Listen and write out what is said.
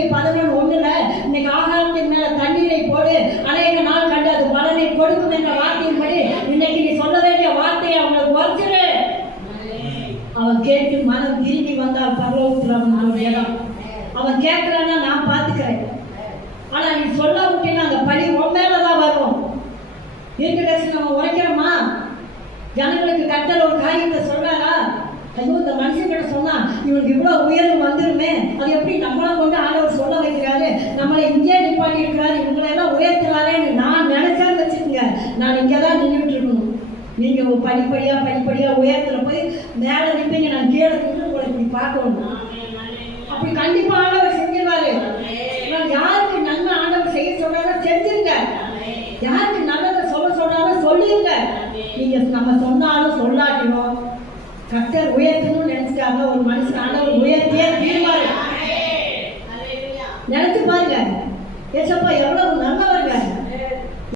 பிலிப்பி 11:1 இன்னைக்கு ஆகாரத்தின் மேல தண்ணீரை போடு, அநேக நாள் கண்டு அது பலனை கொடுக்கும் என்ற வார்த்தையின்படி இன்னைக்கு நீ சொல்ல வேண்டிய வார்த்தையை அவங்களுக்கு வச்சிரு. அவன் கேட்டு மனம் திரும்பி வந்தால் பரலோகத்தில் அவன் இடம். அவன் கேட்கலன்னா நான் பார்த்துக்கிறேன். ஆனா நீ சொல்ல விட்டீங்கன்னா அந்த பழி உன் மேலதான் வரும். இருக்கிற நம்ம உரைக்கிறோமா? ஜனங்களுக்கு கட்டல் ஒரு காரியத்தை சொல்றாரா? ஐயோ இந்த மனுஷங்கிட்ட சொன்னா இவனுக்கு இவ்வளவு உயர்வு வந்துருமே, அது எப்படி நம்மளை கொண்டு ஆண்டவர் சொல்ல வைக்கிறாரு, நம்மளை இங்கே நிப்பாட்டி இருக்கிறாரு, இவங்களை எல்லாம் உயர்த்துறாரேன்னு நான் நினைச்சான்னு வச்சுக்கோங்க, நான் இங்கேதான் நின்றுட்டு இருக்கணும். நீங்க படிப்படியா உயரத்துல போய் மேல நிற்பீங்க, நான் கீழே நின்று உங்களை இப்படி பார்க்கணும். அப்படி கண்டிப்பா ஆண்டவர் செஞ்சிருவாரு. யாருக்கு நன்மை ஆண்டவர் செய்ய சொல்றாரோ செஞ்சிருங்க, யாருக்கு நல்லதை சொல்ல சொல்றாரோ சொல்லிருங்க. நீங்க நம்ம சொன்னாலும் சொல்லாட்டினோம் கர்த்தர் உயர்த்தணும்னு நினைச்சிட்டாங்க ஒரு மனுஷன், ஆண்டவர் உயர்த்தியே தீர்வாரு. நினைச்சு பாருங்க, ஏசப்பா எவ்வளவு